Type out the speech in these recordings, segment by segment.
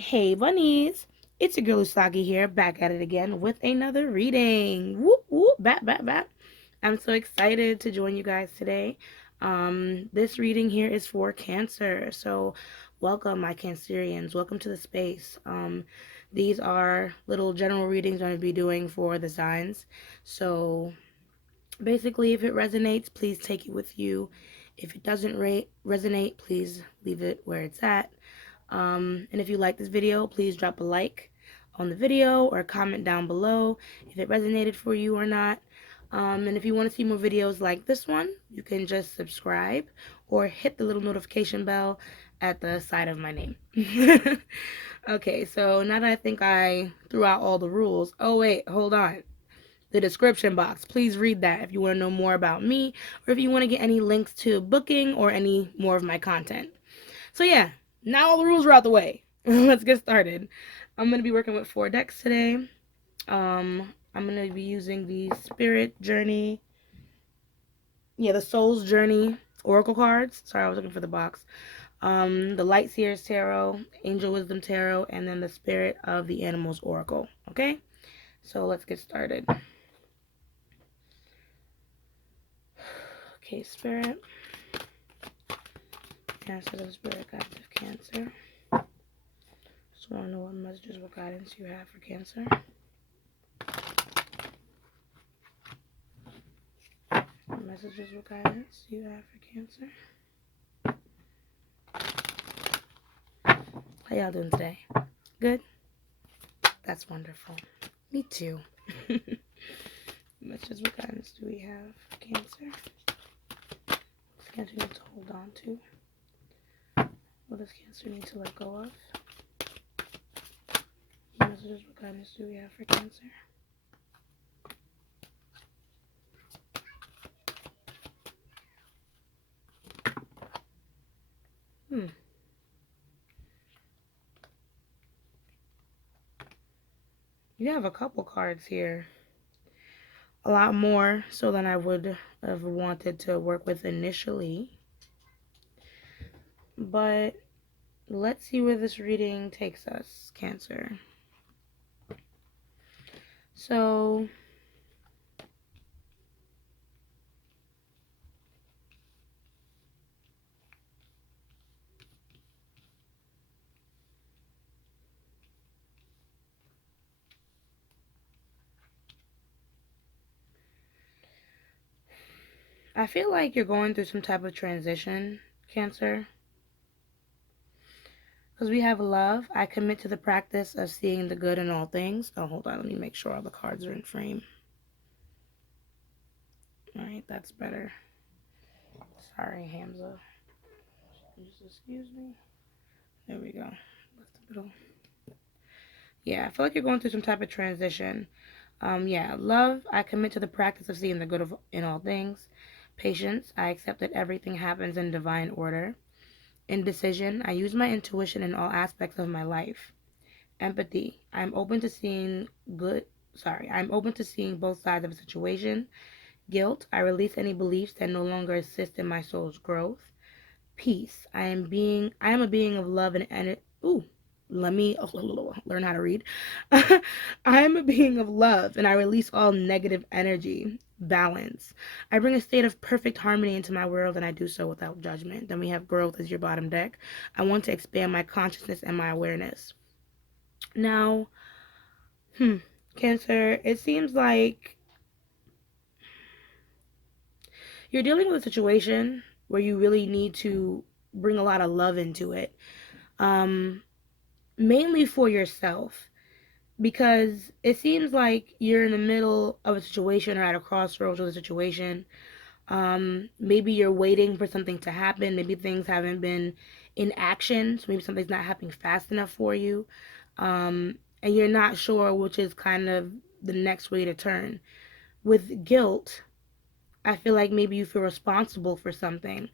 Hey Bunnies, it's your girl Usagi here, back at it again with another reading. Whoop whoop, bat. I'm so excited to join you guys today. This reading here is for Cancer, so welcome, my Cancerians. Welcome to the space. These are little general readings I'm going to be doing for the signs. So basically, if it resonates, please take it with you. If it doesn't resonate, please leave it where it's at. And if you like this video, please drop a like on the video or comment down below if it resonated for you or not. And if you want to see more videos like this one, you can just subscribe or hit the little notification bell at the side of my name. Okay, so now that I think I threw out all the rules, oh wait, hold on. The description box, please read that if you want to know more about me or if you want to get any links to booking or any more of my content. So yeah, now all the rules are out the way. Let's get started. I'm going to be working with 4 decks today. I'm going to be using the Spirit Journey, the Soul's Journey Oracle cards. Sorry, I was looking for the box. The Light Seers Tarot, Angel Wisdom Tarot, and then the Spirit of the Animals Oracle. Okay? So let's get started. Okay, Spirit. Cancer, the Spirit Guides of Cancer. Just want to know what messages, what guidance you have for Cancer. What messages, what guidance you have for Cancer. How y'all doing today? Good? That's wonderful. Me too. What messages, what guidance do we have for Cancer? What does Cancer need to hold on to? What does Cancer need to let go of? What messages, what guidance do we have for Cancer? You have a couple cards here. A lot more so than I would have wanted to work with initially. But let's see where this reading takes us, Cancer. So I feel like you're going through some type of transition, Cancer. Because we have love. I commit to the practice of seeing the good in all things. Oh, hold on. Let me make sure all the cards are in frame. All right, that's better. Sorry, Hamza. Just excuse me. There we go. Left the middle. Yeah, I feel like you're going through some type of transition. Love. I commit to the practice of seeing the good in all things. Patience. I accept that everything happens in divine order. Indecision. I use my intuition in all aspects of my life. Empathy. I'm open to seeing both sides of a situation. Guilt. I release any beliefs that no longer assist in my soul's growth. Peace. I am a being of love and energy. Let me learn how to read. I am a being of love and I release all negative energy. Balance. I bring a state of perfect harmony into my world and I do so without judgment. Then we have growth as your bottom deck. I want to expand my consciousness and my awareness. Now, Cancer, it seems like you're dealing with a situation where you really need to bring a lot of love into it. Mainly for yourself, because it seems like you're in the middle of a situation or at a crossroads with a situation. Maybe you're waiting for something to happen. Maybe things haven't been in action, so maybe something's not happening fast enough for you. And you're not sure which is kind of the next way to turn. With guilt, I feel like maybe you feel responsible for something.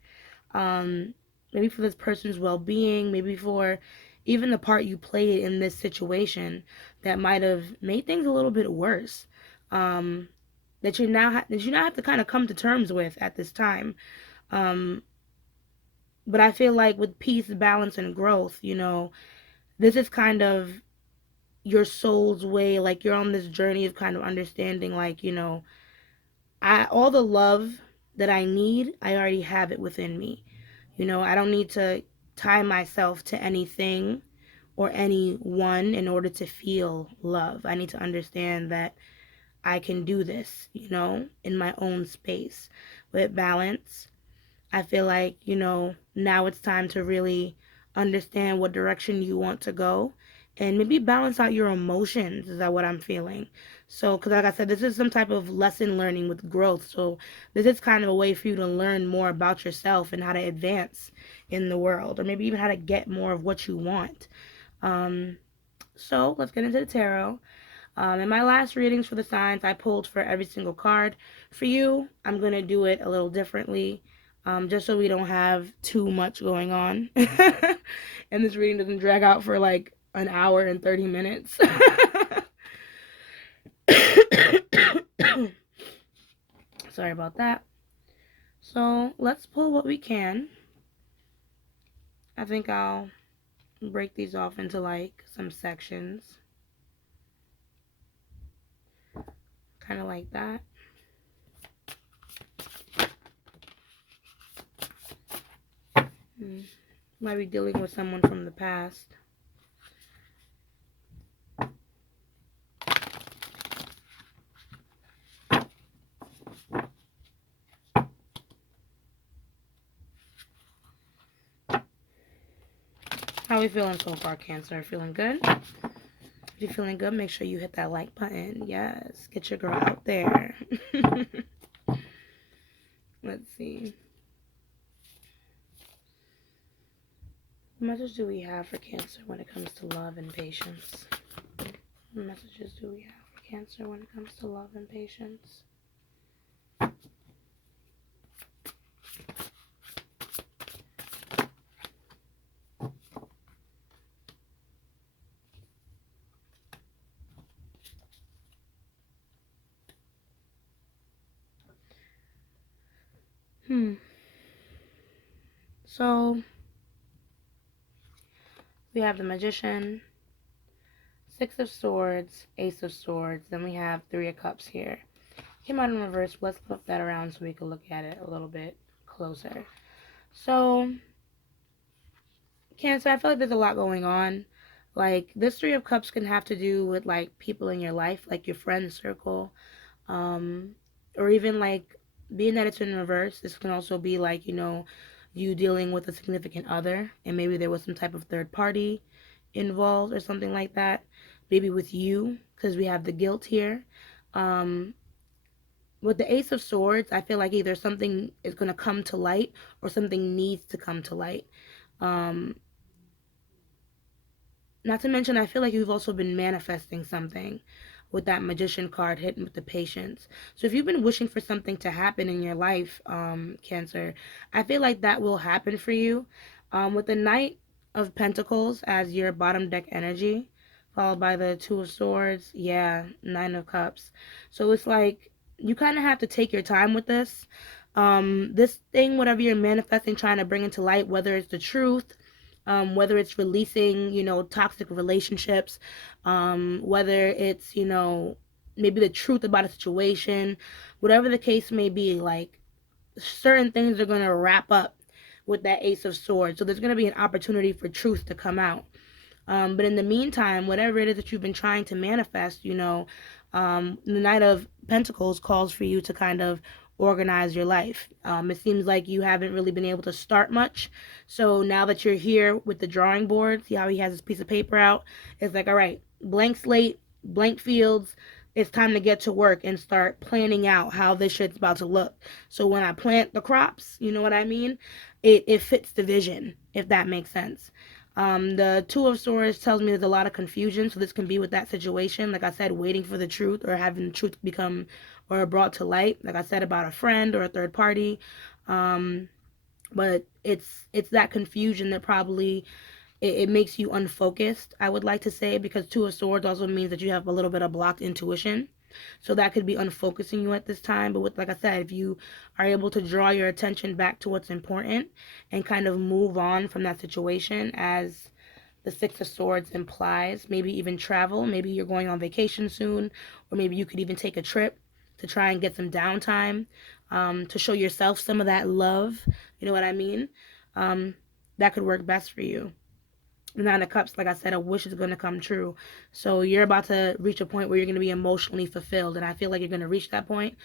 Maybe for this person's well-being, maybe for even the part you played in this situation that might have made things a little bit worse. That you now have to kind of come to terms with at this time. But I feel like with peace, balance, and growth, this is kind of your soul's way. Like you're on this journey of kind of understanding, like, all the love that I need, I already have it within me. I don't need to tie myself to anything or anyone in order to feel love. I need to understand that I can do this, in my own space with balance. I feel like, now it's time to really understand what direction you want to go and maybe balance out your emotions. Is that what I'm feeling? So, because like I said, this is some type of lesson learning with growth. So, this is kind of a way for you to learn more about yourself and how to advance in the world, or maybe even how to get more of what you want. Um, so, let's get into the tarot. In my last readings for the signs, I pulled for every single card. For you, I'm going to do it a little differently, just so we don't have too much going on. And this reading doesn't drag out for like an hour and 30 minutes. Sorry about that. So let's pull what we can. I think I'll break these off into like some sections. Kind of like that. Might be dealing with someone from the past. How are we feeling so far, Cancer? Feeling good? If you're feeling good, make sure you hit that like button. Yes, get your girl out there. Let's see. What message do we have for Cancer when it comes to love and patience? What messages do we have for Cancer when it comes to love and patience? So, we have the Magician, Six of Swords, Ace of Swords, then we have Three of Cups here. Came out in reverse. Let's flip that around so we can look at it a little bit closer. So, Cancer, I feel like there's a lot going on. Like, this Three of Cups can have to do with, like, people in your life, like your friend circle, or even, like, being that it's in reverse, this can also be, like, you dealing with a significant other, and maybe there was some type of third party involved or something like that. Maybe with you, because we have the guilt here. Um, with the Ace of Swords, I feel like either something is going to come to light or something needs to come to light. Um, Not to mention, I feel like you've also been manifesting something with that Magician card hitting with the patience. So if you've been wishing for something to happen in your life, Cancer, I feel like that will happen for you. With the Knight of Pentacles as your bottom deck energy, followed by the Two of Swords, yeah, Nine of Cups. So it's like you kind of have to take your time with this. This thing, whatever you're manifesting, trying to bring into light, whether it's the truth, whether it's releasing, toxic relationships, whether it's, maybe the truth about a situation, whatever the case may be, like certain things are going to wrap up with that Ace of Swords. So there's going to be an opportunity for truth to come out. But in the meantime, whatever it is that you've been trying to manifest, the Knight of Pentacles calls for you to kind of organize your life. It seems like you haven't really been able to start much. So now that you're here with the drawing board, see how he has his piece of paper out? It's like, all right, blank slate, blank fields. It's time to get to work and start planning out how this shit's about to look. So when I plant the crops, you know what I mean? It fits the vision, if that makes sense. The Two of Swords tells me there's a lot of confusion, so this can be with that situation. Like I said, waiting for the truth or having the truth become or brought to light. Like I said, about a friend or a third party. But it's that confusion that probably it makes you unfocused, I would like to say, because Two of Swords also means that you have a little bit of blocked intuition. So that could be unfocusing you at this time. But with, like I said, if you are able to draw your attention back to what's important and kind of move on from that situation as the Six of Swords implies. Maybe even travel. Maybe you're going on vacation soon, or maybe you could even take a trip to try and get some downtime, to show yourself some of that love. You know what I mean? That could work best for you. The Nine of Cups, like I said, a wish is going to come true. So you're about to reach a point where you're going to be emotionally fulfilled. And I feel like you're going to reach that point,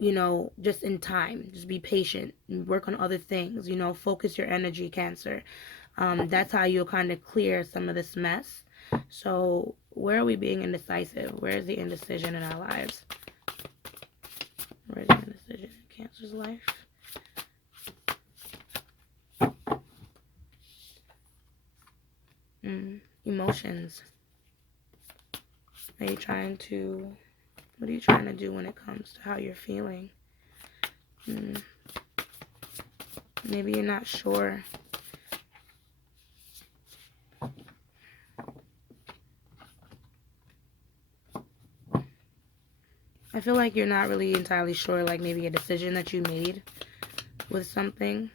just in time. Just be patient and work on other things. Focus your energy, Cancer. That's how you'll kind of clear some of this mess. So where are we being indecisive? Where is the indecision in our lives? Where is the indecision in Cancer's life? Emotions. What are you trying to do when it comes to how you're feeling? Maybe you're not sure. I feel like you're not really entirely sure, like maybe a decision that you made with something.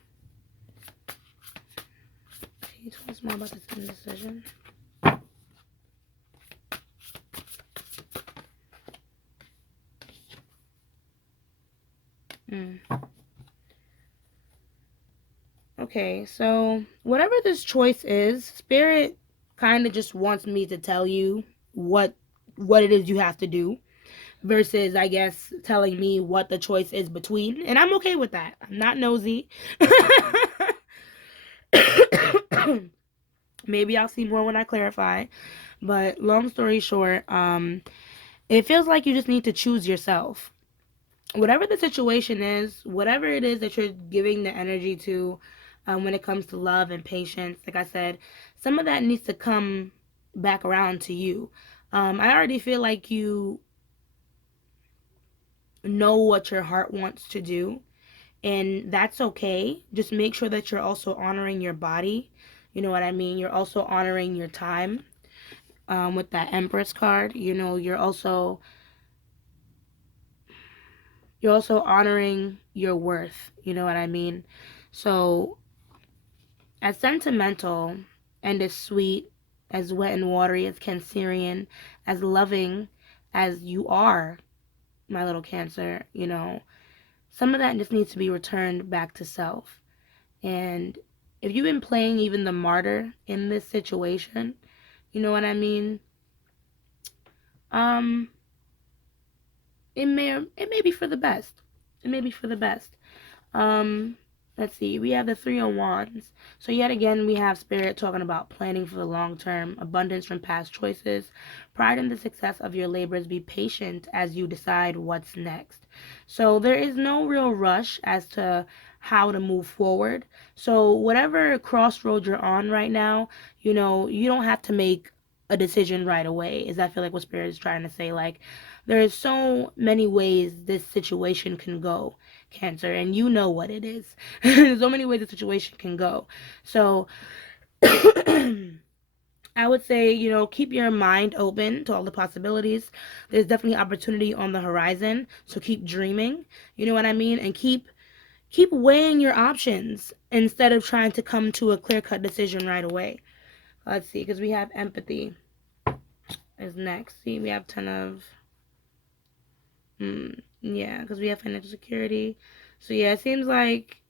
Can you tell us more about this indecision? Okay, so whatever this choice is, Spirit kind of just wants me to tell you what it is you have to do, versus, I guess, telling me what the choice is between. And I'm okay with that. I'm not nosy. Maybe I'll see more when I clarify. But long story short, it feels like you just need to choose yourself. Whatever the situation is, whatever it is that you're giving the energy to, when it comes to love and patience, like I said, some of that needs to come back around to you. I already feel like you know what your heart wants to do, and that's okay. Just make sure that you're also honoring your body. You know what I mean? You're also honoring your time, with that Empress card. You're also honoring your worth. You know what I mean? So, as sentimental and as sweet, as wet and watery as Cancerian, as loving as you are, my little Cancer, some of that just needs to be returned back to self. And if you've been playing even the martyr in this situation, you know what I mean? It may be for the best. It may be for the best. Let's see. We have the Three of Wands. So yet again, we have Spirit talking about planning for the long term, abundance from past choices, pride in the success of your labors. Be patient as you decide what's next. So there is no real rush as to how to move forward. So whatever crossroad you're on right now, you don't have to make a decision right away. Is I feel like what Spirit is trying to say. Like, there's so many ways this situation can go, Cancer, and you know what it is. There's so many ways the situation can go. So I would say, keep your mind open to all the possibilities. There's definitely opportunity on the horizon, so keep dreaming. You know what I mean? And keep weighing your options instead of trying to come to a clear-cut decision right away. Let's see, because we have empathy is next. See, we have ton of yeah, because we have financial security. So yeah, it seems like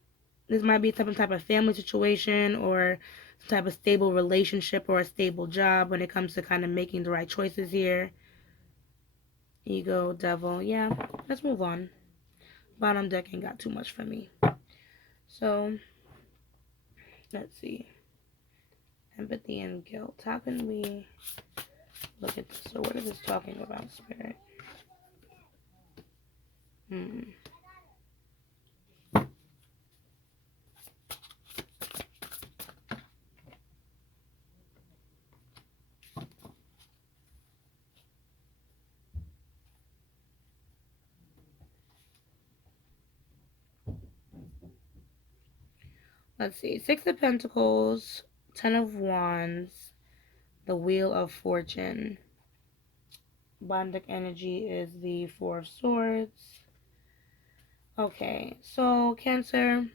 this might be some type of family situation or some type of stable relationship or a stable job when it comes to kind of making the right choices here. Ego, devil. Yeah, let's move on. Bottom deck ain't got too much for me. So, let's see. Empathy and guilt. How can we look at this? So what is this talking about, Spirit? Let's see. Six of Pentacles, Ten of Wands, the Wheel of Fortune. Bottom deck energy is the Four of Swords. Okay, so Cancer,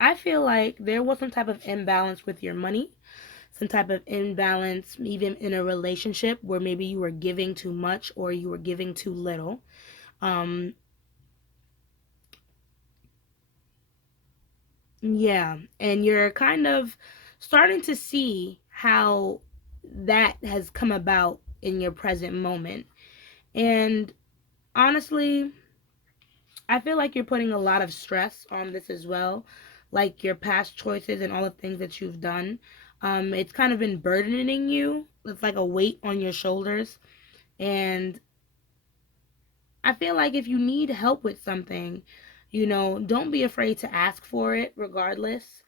I feel like there was some type of imbalance with your money. some type of imbalance, even in a relationship where maybe you were giving too much or you were giving too little. Yeah, and you're kind of starting to see how that has come about in your present moment. And honestly, I feel like you're putting a lot of stress on this as well, like your past choices and all the things that you've done. It's kind of been burdening you. It's like a weight on your shoulders. And I feel like if you need help with something, don't be afraid to ask for it regardless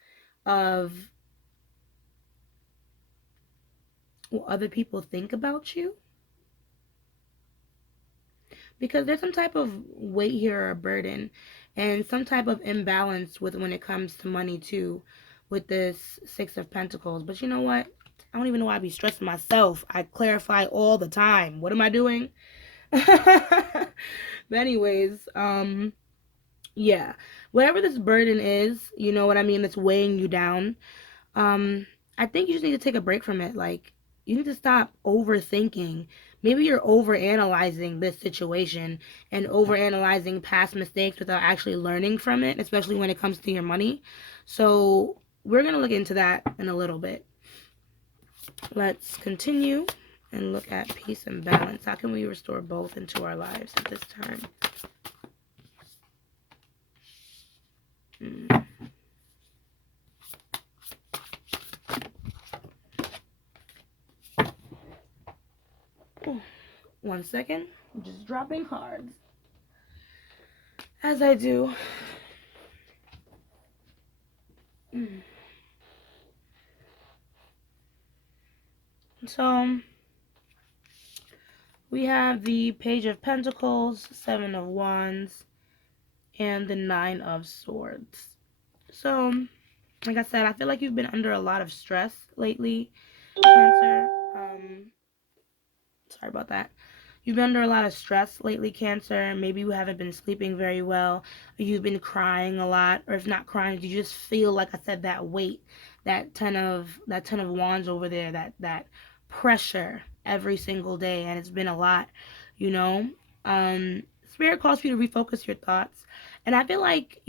of what other people think about you. Because there's some type of weight here or burden and some type of imbalance with when it comes to money too, with this Six of Pentacles. But you know what? I don't even know why I be stressing myself. I clarify all the time. What am I doing? But anyways, yeah. Whatever this burden is, you know what I mean, that's weighing you down. I think you just need to take a break from it. Like, you need to stop overthinking. Maybe you're overanalyzing this situation and overanalyzing past mistakes without actually learning from it, especially when it comes to your money. So, we're going to look into that in a little bit. Let's continue and look at peace and balance. How can we restore both into our lives at this time? One second. I'm just dropping cards. As I do. So, we have the Page of Pentacles, Seven of Wands, and the Nine of Swords. So, like I said, I feel like you've been under a lot of stress lately, Cancer. Sorry about that. You've been under a lot of stress lately, Cancer. Maybe you haven't been sleeping very well. Or you've been crying a lot, or if not crying, you just feel, like I said, that weight, that ten of wands over there, that pressure every single day, and it's been a lot, you know. Spirit calls for you to refocus your thoughts, and I feel like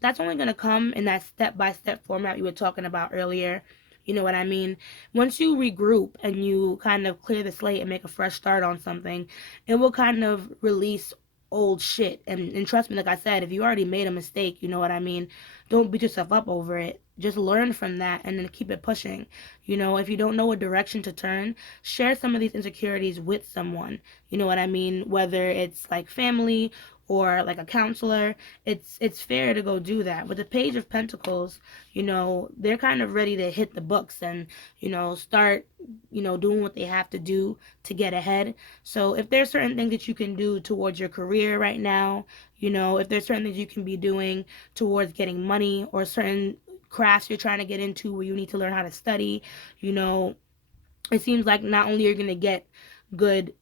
that's only gonna come in that step-by-step format you were talking about earlier. You know what I mean? Once you regroup and you kind of clear the slate and make a fresh start on something, it will kind of release old shit. And trust me, like I said, if you already made a mistake, you know what I mean? Don't beat yourself up over it. Just learn from that and then keep it pushing. If you don't know what direction to turn, share some of these insecurities with someone. You know what I mean? Whether it's like family or like a counselor, it's fair to go do that. With the Page of Pentacles, they're kind of ready to hit the books and, start, doing what they have to do to get ahead. So if there's certain things that you can do towards your career right now, if there's certain things you can be doing towards getting money, or certain crafts you're trying to get into where you need to learn how to study, it seems like not only you're going to get good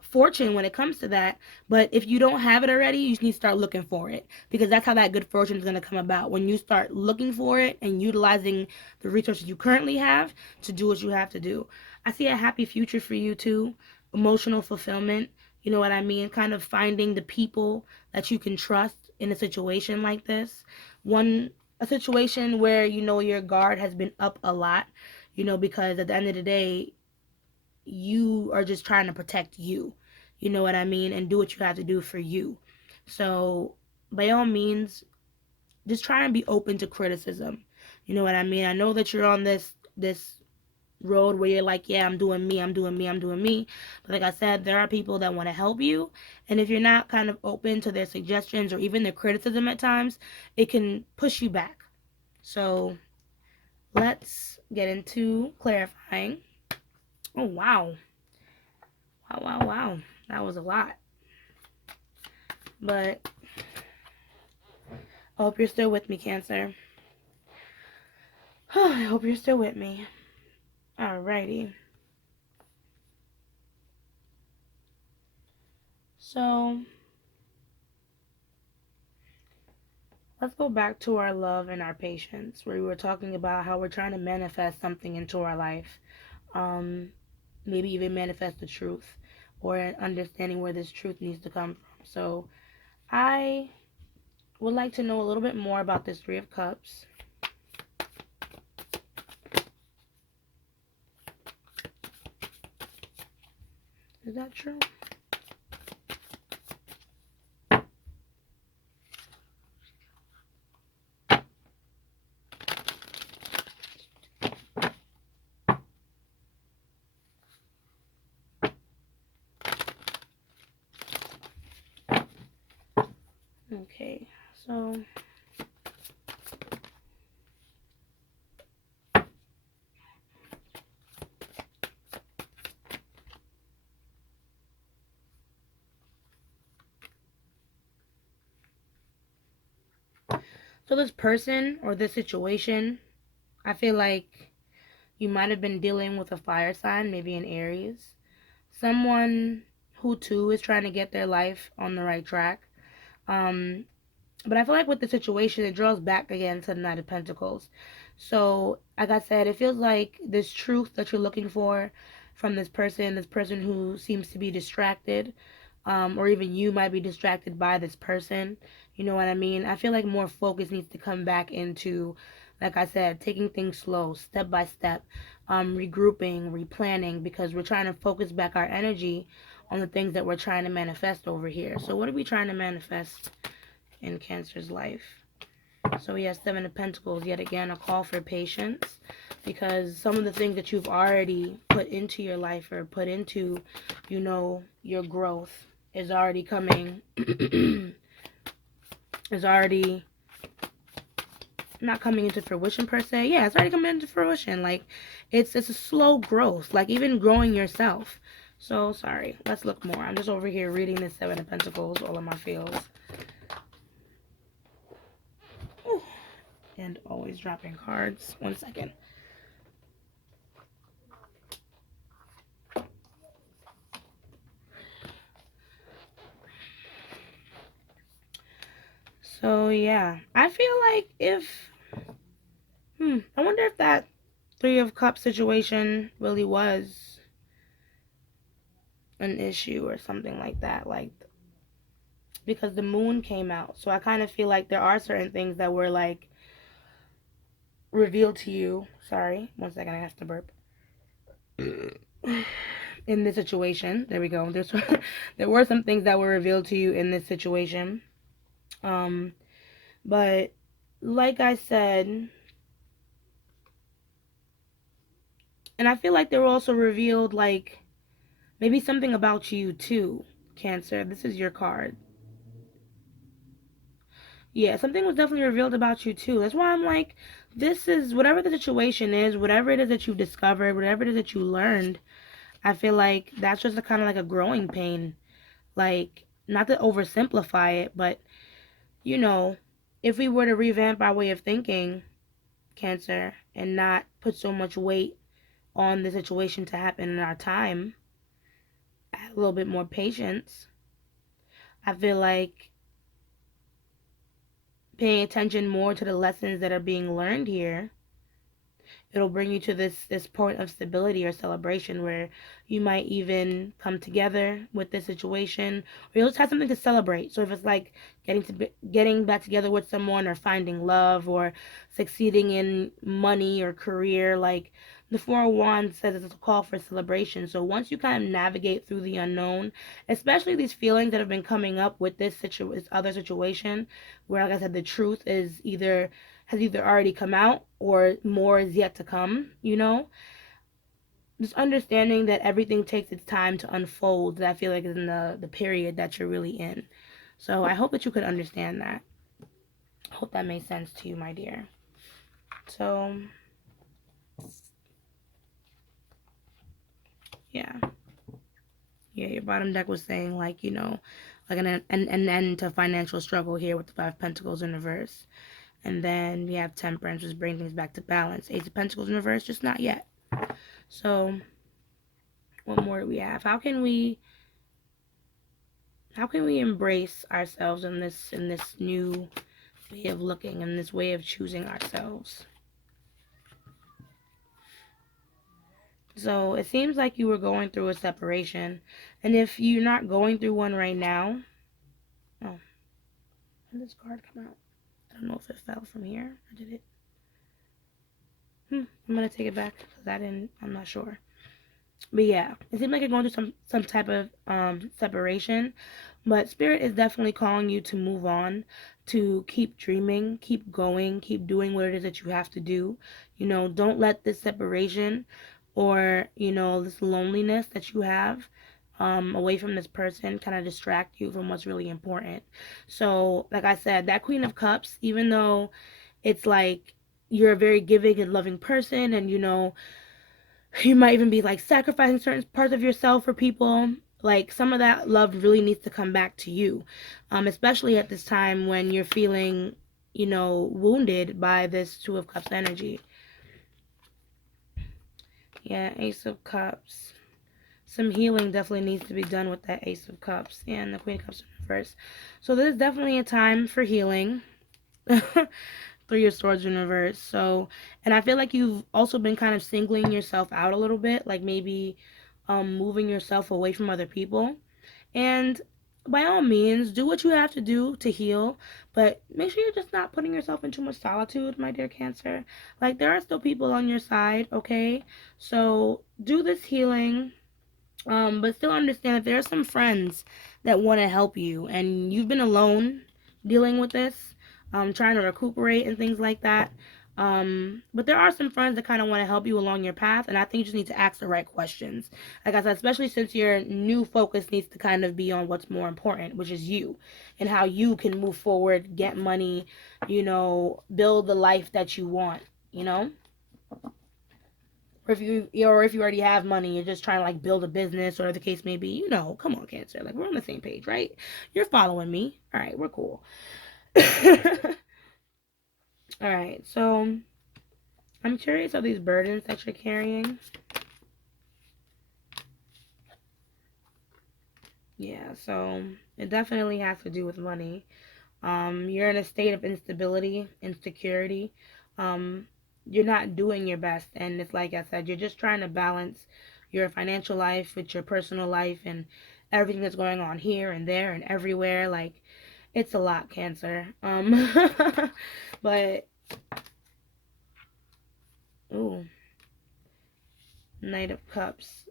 fortune when it comes to that, but if you don't have it already, you just need to start looking for it, because that's how that good fortune is going to come about, when you start looking for it and utilizing the resources you currently have to do what you have to do. I see a happy future for you too, emotional fulfillment, you know what I mean, kind of finding the people that you can trust in a situation like this, a situation where your guard has been up a lot, because at the end of the day, you are just trying to protect you. You know what I mean? And do what you have to do for you. So, by all means, just try and be open to criticism. You know what I mean? I know that you're on this road where you're like, yeah, I'm doing me, I'm doing me, I'm doing me. But like I said, there are people that want to help you. And if you're not kind of open to their suggestions or even their criticism at times, it can push you back. So, let's get into clarifying. Oh, wow. Wow, wow, wow. That was a lot. But I hope you're still with me, Cancer. I hope you're still with me. Alrighty. So, let's go back to our love and our patience, where we were talking about how we're trying to manifest something into our life. Um, Maybe even manifest the truth or understanding where this truth needs to come from. So I would like to know a little bit more about this Three of Cups. Is that true? Okay, so this person or this situation, I feel like you might have been dealing with a fire sign, maybe an Aries. Someone who too is trying to get their life on the right track. Um, but I feel like with the situation, it draws back again to the Knight of Pentacles. So, like I said, it feels like this truth that you're looking for from this person who seems to be distracted, or even you might be distracted by this person. You know what I mean? I feel like more focus needs to come back into, like I said, taking things slow, step by step, regrouping, replanning, because we're trying to focus back our energy on the things that we're trying to manifest over here. So, what are we trying to manifest in Cancer's life? So we have Seven of Pentacles, yet again, a call for patience, because some of the things that you've already put into your life or put into, your growth is already coming, is already not coming into fruition per se. Yeah, it's already coming into fruition. Like, it's a slow growth, like even growing yourself. So, sorry, let's look more. I'm just over here reading this Seven of Pentacles, all of my feels. And always dropping cards. 1 second. So yeah, I feel like I wonder if that Three of Cups situation really was an issue or something like that. Like, because the moon came out. So I kind of feel like there are certain things that were like revealed to you. Sorry, 1 second, I have to burp. In this situation, there we go. There were some things that were revealed to you in this situation. But like I said, and I feel like they were also revealed, like, maybe something about you too, Cancer. This is your card. Yeah, something was definitely revealed about you too. That's why I'm like, this is whatever the situation is, whatever it is that you discovered, whatever it is that you learned. I feel like that's just a kind of like a growing pain. Like, not to oversimplify it, but if we were to revamp our way of thinking, Cancer, and not put so much weight on the situation to happen in our time, add a little bit more patience, I feel like paying attention more to the lessons that are being learned here, it'll bring you to this point of stability or celebration where you might even come together with this situation, or you'll just have something to celebrate. So if it's like getting back together with someone, or finding love, or succeeding in money or career, like the Four of Wands says, it's a call for celebration. So once you kind of navigate through the unknown, especially these feelings that have been coming up with this other situation, where, like I said, the truth has either already come out or more is yet to come, just understanding that everything takes its time to unfold, that I feel like is in the period that you're really in. So I hope that you could understand that. I hope that made sense to you, my dear. So yeah, your bottom deck was saying, like, like an end to financial struggle here with the Five of Pentacles in reverse. And then we have Temperance, just bring things back to balance. Ace of Pentacles in reverse, just not yet. So what more do we have? How can we embrace ourselves in this new way of looking and this way of choosing ourselves. So it seems like you were going through a separation. And if you're not going through one right now, oh, did this card come out? I don't know if it fell from here or did it. I'm gonna take it back because I'm not sure. But yeah, it seems like you're going through some type of separation, but Spirit is definitely calling you to move on, to keep dreaming, keep going, keep doing what it is that you have to do. Don't let this separation or this loneliness that you have away from this person kind of distract you from what's really important. So, like I said, that Queen of Cups, even though it's like you're a very giving and loving person, and you might even be like sacrificing certain parts of yourself for people. Like some of that love really needs to come back to you, especially at this time when you're feeling, wounded by this Two of Cups energy. Yeah, Ace of Cups. Some healing definitely needs to be done with that Ace of Cups and the Queen of Cups in reverse. So there's definitely a time for healing. Three of Swords in reverse. So, and I feel like you've also been kind of singling yourself out a little bit, like maybe moving yourself away from other people. And by all means, do what you have to do to heal, but make sure you're just not putting yourself in too much solitude, my dear Cancer. Like, there are still people on your side, okay? So, do this healing, but still understand that there are some friends that want to help you, and you've been alone dealing with this, trying to recuperate and things like that. But there are some friends that kind of want to help you along your path, and I think you just need to ask the right questions. Like I said, especially since your new focus needs to kind of be on what's more important, which is you, and how you can move forward, get money, build the life that you want, or if you already have money, you're just trying to like build a business or whatever the case may be. Come on, Cancer. Like, we're on the same page, right? You're following me. All right, we're cool. All right, so I'm curious of these burdens that you're carrying. Yeah, so it definitely has to do with money. You're in a state of instability, insecurity. You're not doing your best, and it's like I said, you're just trying to balance your financial life with your personal life and everything that's going on here and there and everywhere. Like, it's a lot, Cancer. But ooh, Knight of Cups.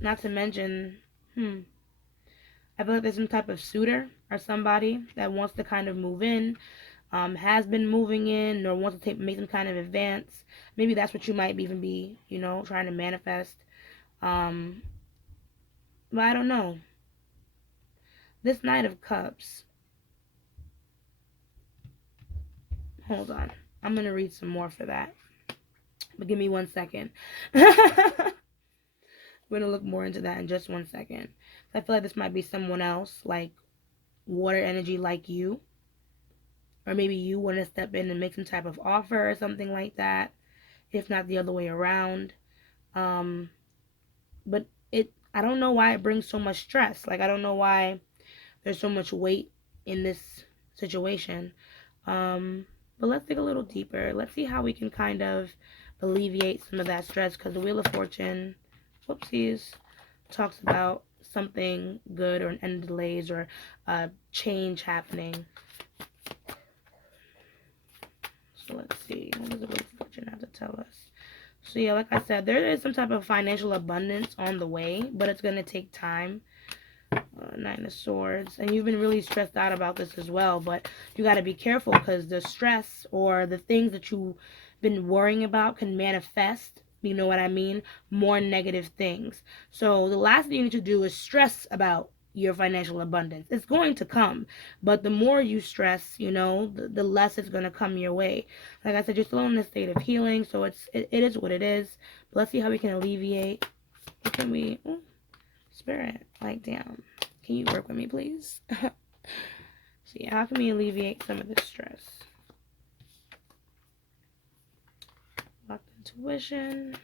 Not to mention, I feel like there's some type of suitor or somebody that wants to kind of move in, has been moving in, or wants to make some kind of advance. Maybe that's what you might even be, trying to manifest. Um, but I don't know. This Knight of Cups. Hold on. I'm going to read some more for that. But give me 1 second. We're going to look more into that in just 1 second. I feel like this might be someone else, like water energy like you. Or maybe you want to step in and make some type of offer or something like that. If not the other way around. But I don't know why it brings so much stress. Like, I don't know why there's so much weight in this situation. But let's dig a little deeper. Let's see how we can kind of alleviate some of that stress, because the Wheel of Fortune, whoopsies, talks about something good or an end of delays or a change happening. So let's see. What does the Wheel of Fortune have to tell us? So yeah, like I said, there is some type of financial abundance on the way, but it's going to take time. Nine of Swords. And you've been really stressed out about this as well, but you got to be careful, because the stress or the things that you've been worrying about can manifest, you know what I mean, more negative things. So the last thing you need to do is stress about your financial abundance. It's going to come, but the more you stress, the less it's going to come your way. Like I said, you're still in a state of healing, so it is what it is. But let's see how we can alleviate. What can we... Ooh, Spirit, like, damn. Can you work with me, please? So yeah, how can we alleviate some of this stress? Locked intuition.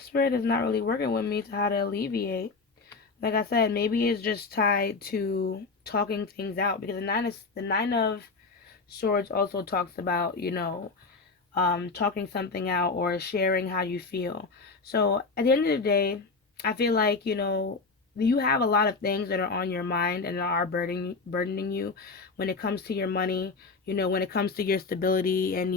Spirit is not really working with me to how to alleviate. like I said, maybe it's just tied to talking things out, because the nine of swords also talks about, talking something out or sharing how you feel. So at the end of the day, I feel like, you have a lot of things that are on your mind and are burdening you when it comes to your money, when it comes to your stability and,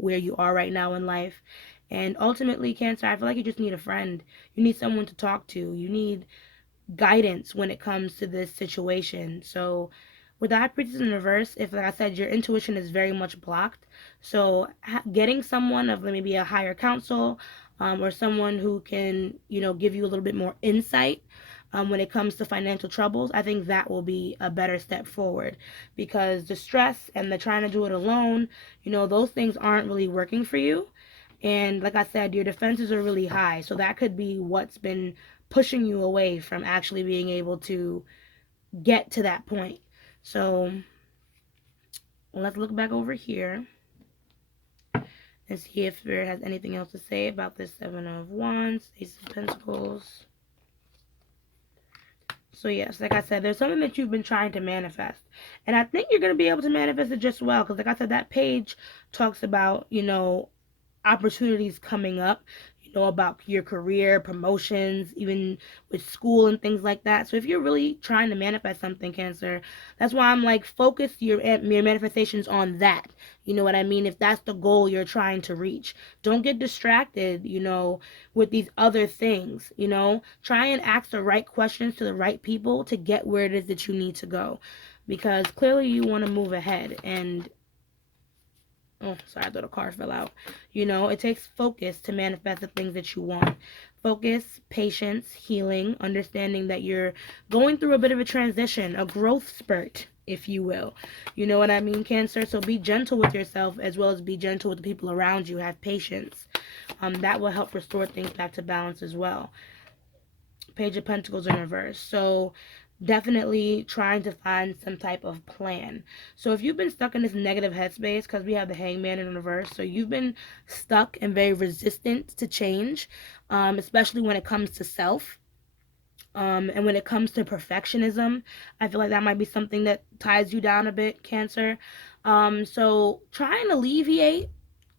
where you are right now in life. And ultimately, Cancer, I feel like you just need a friend. You need someone to talk to. You need guidance when it comes to this situation. So with the high priestess in reverse, if, like I said, your intuition is very much blocked, so getting someone of maybe a higher counsel, or someone who can, give you a little bit more insight, when it comes to financial troubles, I think that will be a better step forward, because the stress and the trying to do it alone, those things aren't really working for you. And like I said, your defenses are really high. So that could be what's been pushing you away from actually being able to get to that point. So let's look back over here and see if Spirit has anything else to say about this Seven of Wands, Ace of Pentacles. So yes, like I said, there's something that you've been trying to manifest. And I think you're going to be able to manifest it just well. Because like I said, that page talks about, opportunities coming up, about your career, promotions, even with school and things like that. So if you're really trying to manifest something, Cancer, that's why I'm like, focus your manifestations on that. You know what I mean? If that's the goal you're trying to reach, don't get distracted, with these other things. Try and ask the right questions to the right people to get where it is that you need to go, because clearly you want to move ahead. And oh, sorry, I thought a card fell out. It takes focus to manifest the things that you want. Focus, patience, healing, understanding that you're going through a bit of a transition, a growth spurt, if you will. You know what I mean, Cancer? So be gentle with yourself as well as be gentle with the people around you. Have patience. That will help restore things back to balance as well. Page of Pentacles in reverse. So definitely trying to find some type of plan. So if you've been stuck in this negative headspace, because we have the Hangman in reverse, so you've been stuck and very resistant to change, especially when it comes to self. And when it comes to perfectionism, I feel like that might be something that ties you down a bit, Cancer. So try and alleviate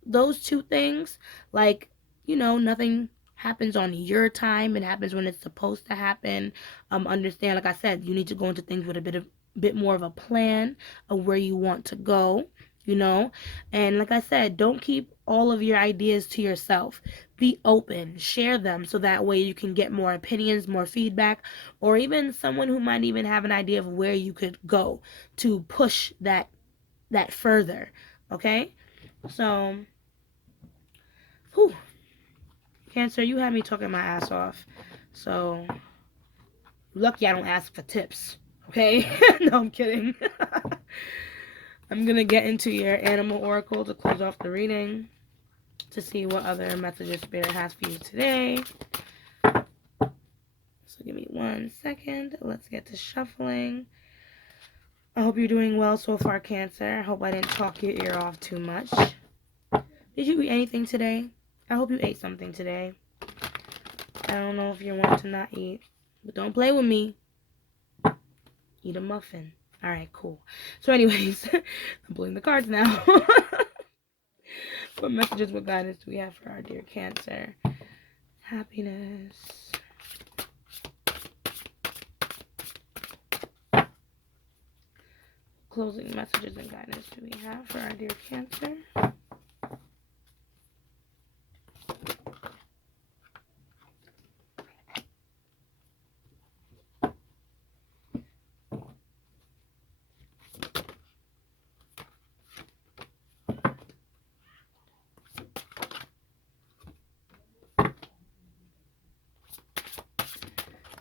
those two things, like, nothing happens on your time. It happens when it's supposed to happen. Understand, like I said, you need to go into things with a bit more of a plan of where you want to go, and like I said, don't keep all of your ideas to yourself. Be open, share them, so that way you can get more opinions, more feedback, or even someone who might even have an idea of where you could go to push that further. Okay, so whew, Cancer, you had me talking my ass off. So, lucky I don't ask for tips. Okay? No, I'm kidding. I'm going to get into your animal oracle to close off the reading to see what other messages Spirit has for you today. So, give me 1 second. Let's get to shuffling. I hope you're doing well so far, Cancer. I hope I didn't talk your ear off too much. Did you eat anything today? I hope you ate something today. I don't know if you're one to not eat, but don't play with me. Eat a muffin. All right, cool. So anyways, I'm pulling the cards now. What messages, what guidance do we have for our dear Cancer? Happiness. Closing messages and guidance do we have for our dear Cancer?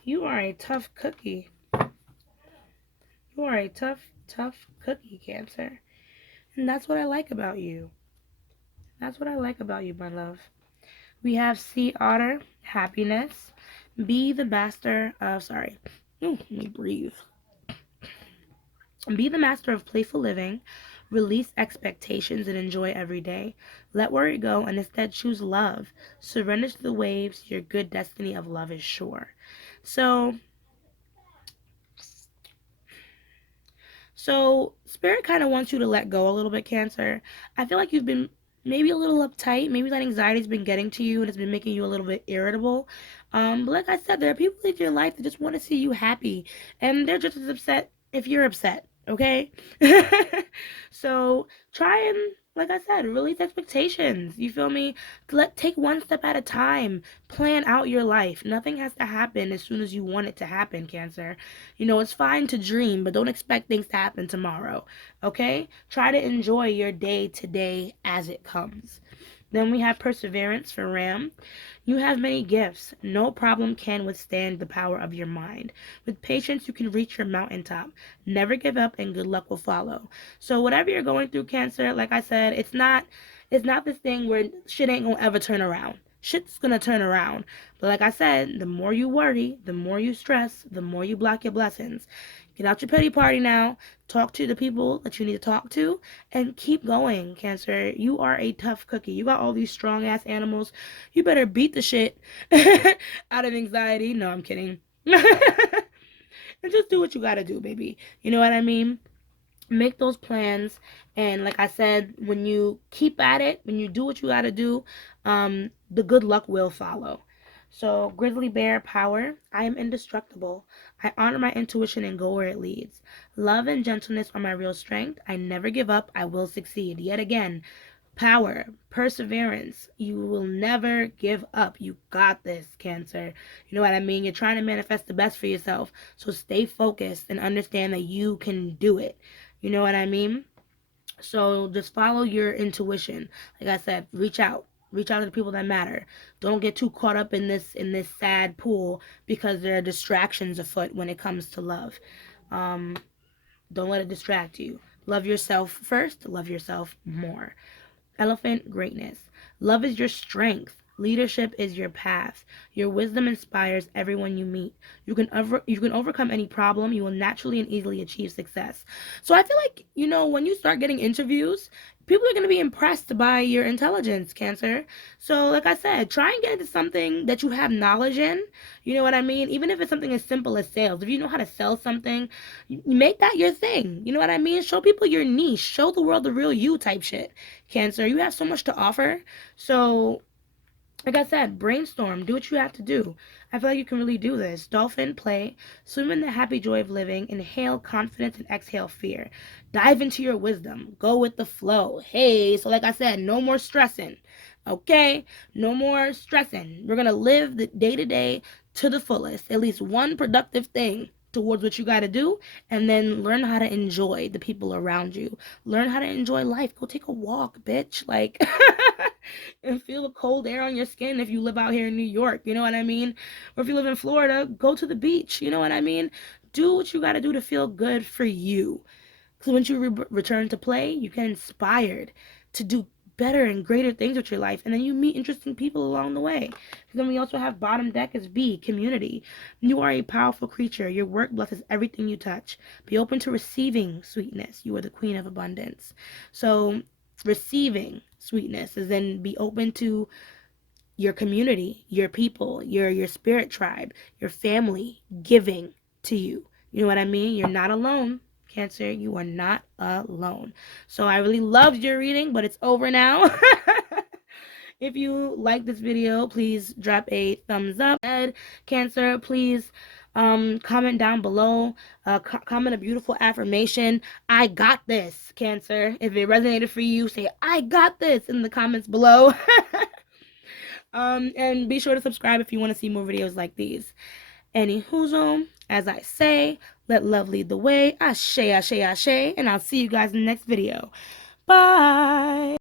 You are a tough cookie. You are a tough cookie, Cancer. And that's what I like about you. That's what I like about you, my love. We have Sea Otter, happiness. Be the master of, sorry. Let me breathe. Be the master of playful living. Release expectations and enjoy every day. Let worry go and instead choose love. Surrender to the waves. Your good destiny of love is sure. So, So Spirit kind of wants you to let go a little bit, Cancer. I feel like you've been maybe a little uptight. Maybe that anxiety's been getting to you and it's been making you a little bit irritable. But like I said, there are people in your life that just want to see you happy, and they're just as upset if you're upset. Okay. So try and, like I said, release expectations. You feel me? Take one step at a time. Plan out your life. Nothing has to happen as soon as you want it to happen, Cancer. You know, it's fine to dream, but don't expect things to happen tomorrow. Okay? Try to enjoy your day today as it comes. Then we have perseverance for Ram. You have many gifts. No problem can withstand the power of your mind. With patience, you can reach your mountaintop. Never give up, and good luck will follow. So whatever you're going through, Cancer, like I said, it's not this thing where shit ain't gonna ever turn around. Shit's gonna turn around. But like I said, the more you worry, the more you stress, the more you block your blessings. Get out your pity party now. Talk to the people that you need to talk to and keep going, Cancer. You are a tough cookie. You got all these strong ass animals. You better beat the shit out of anxiety. No, I'm kidding. And just do what you gotta do, baby. You know what I mean? Make those plans, and like I said, when you keep at it, when you do what you got to do, the good luck will follow. So grizzly bear power: I am indestructible. I honor my intuition and go where it leads. Love and gentleness are my real strength. I never give up. I will succeed. Yet again, power, perseverance. You will never give up. You got this, Cancer. You know what I mean? You're trying to manifest the best for yourself. So stay focused and understand that you can do it. You know what I mean? So just follow your intuition. Like I said, reach out. Reach out to the people that matter. Don't get too caught up in this sad pool because there are distractions afoot when it comes to love. Um, don't let it distract you. Love yourself first. Love yourself more. Elephant greatness. Love is your strength. Leadership is your path. Your wisdom inspires everyone you meet. You can overcome any problem. You will naturally and easily achieve success. So I feel like, when you start getting interviews, people are going to be impressed by your intelligence, Cancer. So like I said, try and get into something that you have knowledge in. You know what I mean? Even if it's something as simple as sales. If you know how to sell something, you make that your thing. You know what I mean? Show people your niche. Show the world the real you type shit. Cancer, you have so much to offer. So like I said, brainstorm, do what you have to do. I feel like you can really do this. Dolphin, play, swim in the happy joy of living, inhale confidence and exhale fear. Dive into your wisdom, go with the flow. Hey, so like I said, no more stressing. Okay? No more stressing. We're going to live the day to day to the fullest. At least one productive thing towards what you got to do, and then learn how to enjoy the people around you. Learn how to enjoy life. Go take a walk, bitch. Like and feel the cold air on your skin if you live out here in New York, you know what I mean? Or if you live in Florida, go to the beach, you know what I mean? Do what you got to do to feel good for you. Because once you return to play, you get inspired to do better and greater things with your life, and then you meet interesting people along the way. Then we also have bottom deck as B, community. You are a powerful creature. Your work blesses everything you touch. Be open to receiving sweetness. You are the queen of abundance. So receiving sweetness is then be open to your community, your people, your spirit tribe, your family giving to you. You know what I mean? You're not alone, Cancer. You are not alone. So I really loved your reading, but it's over now. If you like this video, please drop a thumbs up. Cancer, please comment down below. Comment a beautiful affirmation. I got this, Cancer. If it resonated for you, say I got this in the comments below. And be sure to subscribe if you want to see more videos like these. Anywho, as I say, let love lead the way. Ashe, ashe, ashe. And I'll see you guys in the next video. Bye.